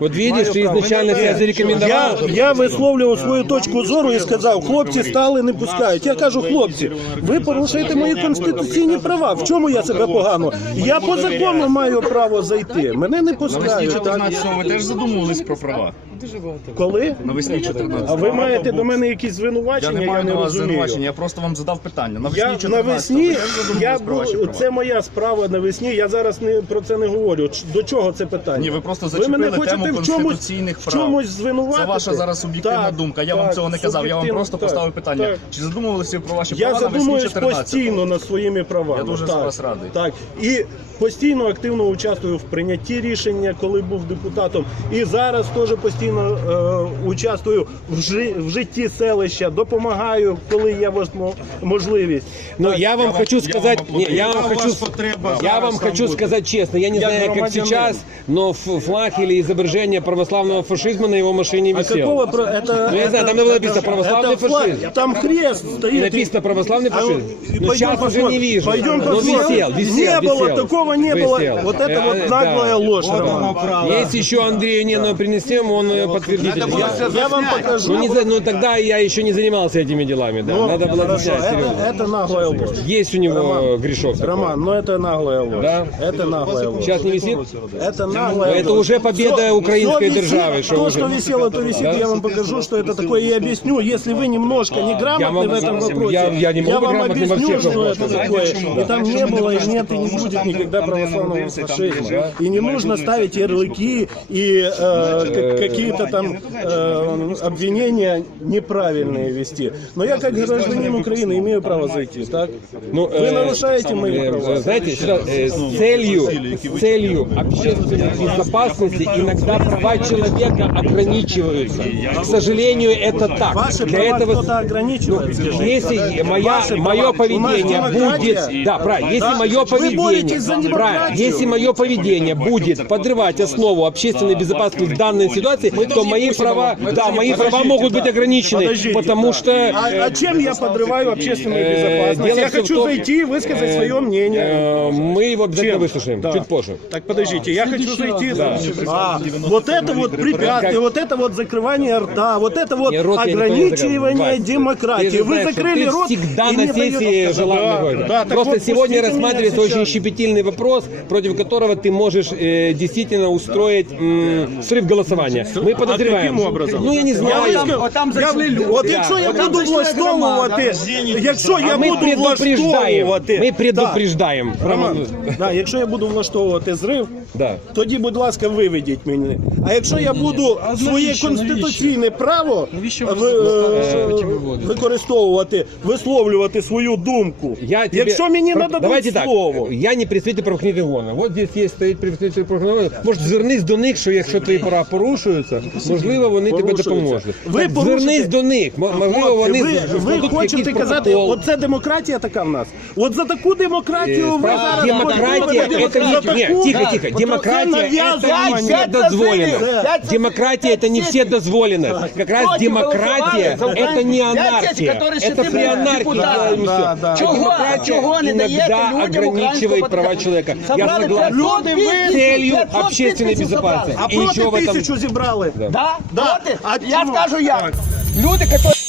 От що і знищальне з рекомендація я висловлював свою точку зору і сказав: хлопці стали, не пускають. Я кажу, хлопці, ви порушуєте мої конституційні права. В чому я себе погано? Я по закону маю право зайти. Мене не пускають Ви теж задумувались про права. Коли На навесні 14. А ви маєте до, до мене якісь звинувачення? Я не маю до розумію. звинувачення, Я просто вам задав питання навесні. Я, навесні... Я, Я брусью. Бу... Це моя справа на весні, Я зараз не про це не говорю. Ч... До чого це питання? Ні, Ви, просто зачепили ви мене хочете тему конституційних в, конституційних прав. в чомусь звинувати? чомусь Це За ваша зараз суб'єктивна думка. Я так, вам так, цього не казав. Я вам просто так, поставив питання. Так. Чи задумувалися про ваші Я права на весні 14? Я задумуюсь постійно над своїми правами. Я дуже вас радий. так і постійно активно участвую в прийнятті рішення, коли був депутатом, і зараз теж постійно е, Участвую в жи в житті селища, допомагаю, коли я вас можливость. сказати, ну, я вам я хочу вам, я, сказать, вам не, я, я вам хочу, хочу сказати чесно. Я не я знаю, як зараз, мы... но флаг или изображение православного фашизму на его машине а какого... это, ну, я это, знаю, Там фашизм. Там крест стоит написано православний фашизм. ну, Сейчас уже по не по вижу. Пойдем. Не, не було такого не було. Вот это вот наглая ложь. Есть еще Андрею Нену принесем. вы его подтвердите. Я, я, вам снять. покажу. Ну, не, будет... за... ну тогда я еще не занимался этими делами. Да. Ну, Надо было хорошо, да, да, взять, это, это, это наглая ложь. Есть у него Роман, грешок. Роман, такой. но это наглая ложь. Да? Это наглая ложь. Сейчас не висит? Это наглая ложь. Это, это уже победа все, украинской все висит, державы. Что то, что, уже... что висело, то висит. Да? Я вам покажу, что это такое. И объясню. Если вы немножко неграмотны я могу, в этом вопросе, я, я, не могу я вам объясню, что это такое. И там не было, и нет, и не будет никогда православного фашизма. И не нужно ставить ярлыки и какие какие-то там э, обвинения неправильные вести. Но я как гражданин Украины имею право зайти, так? Ну, э, Вы э, нарушаете мои права. Э, знаете, считаете, с целью, усилия, с целью общественной нас, безопасности нас, считаю, иногда права человека ограничиваются. К сожалению, это так. Для этого кто-то ограничивается. Ну, человек, если да? моя, и мое и поведение будет... Да, правильно. Если мое поведение... Вы если мое поведение будет подрывать основу общественной безопасности в данной ситуации, мы то мои права, мы да, мои права да. могут да. быть ограничены, подождите, потому да. что... А, э, а чем я подрываю общественную безопасность? Э, Дело я хочу том, зайти и высказать э, свое мнение. Э, э мы его обязательно чем? выслушаем, да. чуть позже. Так, подождите, а, я хочу еще? зайти... Да. А, да. да. вот это вот препятствие, как... вот это вот закрывание да. рта, вот это вот рот, ограничивание демократии. Вы закрыли рот всегда на сессии желанный Просто сегодня рассматривается очень щепетильный вопрос, против которого ты можешь действительно устроить срыв голосования. яким образом, ну я не знаю, Там от якщо я буду влаштовувати, там, як рома, якщо а, я а, буду влаштовувати... ми предупреждаємо. Да. Да. Да. Якщо я буду влаштовувати зрив, да. тоді, будь ласка, виведіть мене. А якщо я буду ну, своє конституційне право використовувати, висловлювати свою думку, якщо мені надо слово, я не представитель правоохранительного органа. гона. Вот здесь є стоїть присвітите прохладно. Може, звернись до них, що якщо твої права порушуються можливо, вони тобі допоможуть. Ви до них. Можливо, а вони ви, ви хочете протокол. казати, оце демократія така в нас. От за таку демократію ви да, зараз демократія, демократія, это, демократія. За Нет, тихо, да, тихо. Демократія це не, не все дозволено. Да. Как раз, демократія це не все дозволено. Якраз демократія це не анархія. Це при анархії. Чого чого не людям ограничивает права людини. Я согласен. Люди цілею общественной безопасности. А проти тисячу зібрали. Да? Да, Давайте, а я чину? скажу я. Як. Люди, которые... Які...